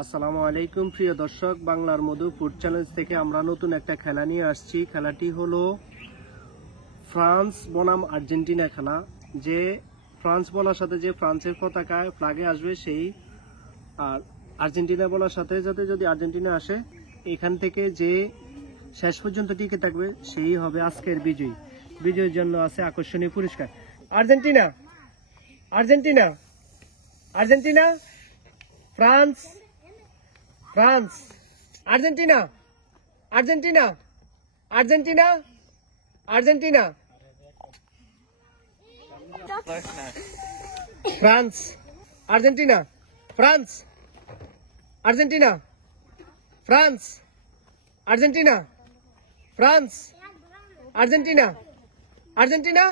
আসসালামু আলাইকুম প্রিয় দর্শক, বাংলার মধু ফুড চ্যালেঞ্জ থেকে আমরা নতুন একটা খেলা নিয়ে আসছি। খেলাটি হলো ফ্রান্স বনাম আর্জেন্টিনা খেলা। যে ফ্রান্স বলার সাথে যে ফ্রান্সের পতাকায় ফ্ল্যাগে আসবে সেই, আর আর্জেন্টিনা বলার সাথে সাথে যদি আর্জেন্টিনা আসে, এখান থেকে যে শেষ পর্যন্ত টিকে থাকবে সেই হবে আজকের বিজয়ী। বিজয়ীর জন্য আছে আকর্ষণীয় পুরস্কার। Argentina, Argentina, Argentina, France, France, Argentina, Argentina, Argentina, Argentina, France, Argentina, France, Argentina, France, Argentina, France, Argentina, Argentina,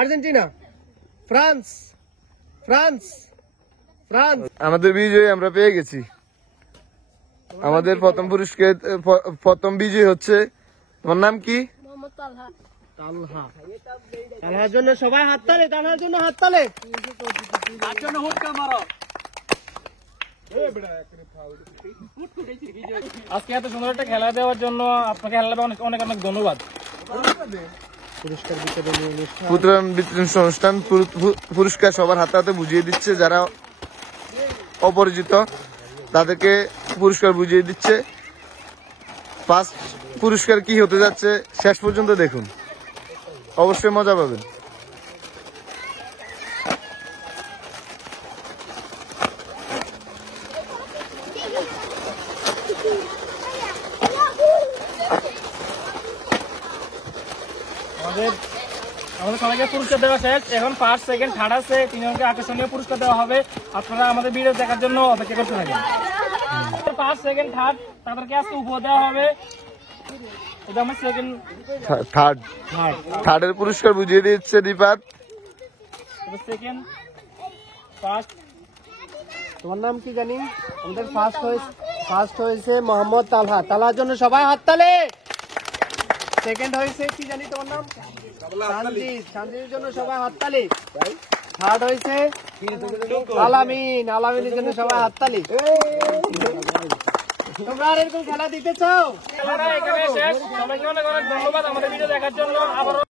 Argentina, France, France, France. আমাদের বিজয় আমরা পেয়ে গেছি। আমাদের প্রথম পুরস্কার, প্রথম বিজয় হচ্ছে, তোমার নাম কি? তালহা। তালহার জন্য সবাই হাততালি, তালহার জন্য হাততালি। আজকে এত সুন্দর একটা খেলা দেওয়ার জন্য আপনাকে অনেক অনেক অনেক ধন্যবাদ। পুরস্কার বিতরণী অনুষ্ঠান, অনুষ্ঠান পুরস্কার সবার হাতে হাতে বুঝিয়ে দিচ্ছে। যারা অপরিচিত তাদেরকে পুরস্কার বুঝিয়ে দিচ্ছে। ফার্স্ট পুরস্কার কি হতে যাচ্ছে শেষ পর্যন্ত দেখুন, অবশ্যই মজা পাবেন। আমাদের সবাইকে পুরস্কার দেওয়া শেষ। এখন ফার্স্ট, সেকেন্ড, থার্ড আছে, তিনজনকে আকর্ষণীয় পুরস্কার দেওয়া হবে। আপনারা আমাদের ভিডিও দেখার জন্য অপেক্ষা করতে থাকেন। ফার্স্ট, সেকেন্ড, থার্ড তাদেরকে আজকে উপহার দেওয়া হবে। এটা আমার সেকেন্ড, থার্ডের পুরস্কার বুঝিয়ে দিচ্ছে রিপাত। Second, first. তোমার নাম কি জানি? আমাদের ফার্স্ট হয়েছে মোহাম্মদ তালহা। তালহার জন্য সবাই হাততালি। সেকেন্ড হয়েছে কি জানি তোমার নাম? সানজিদ। সানজিদের জন্য সবাই হাততালি। থার্ড হয়েছে আলামিন। আলামিনের জন্য সবাই হাততালি। তোমরা আর এরকম খেলা দিতে চাও? এখানে শেষ। সবাইকে অনেক অনেক ধন্যবাদ আমাদের ভিডিও দেখার জন্য। আবার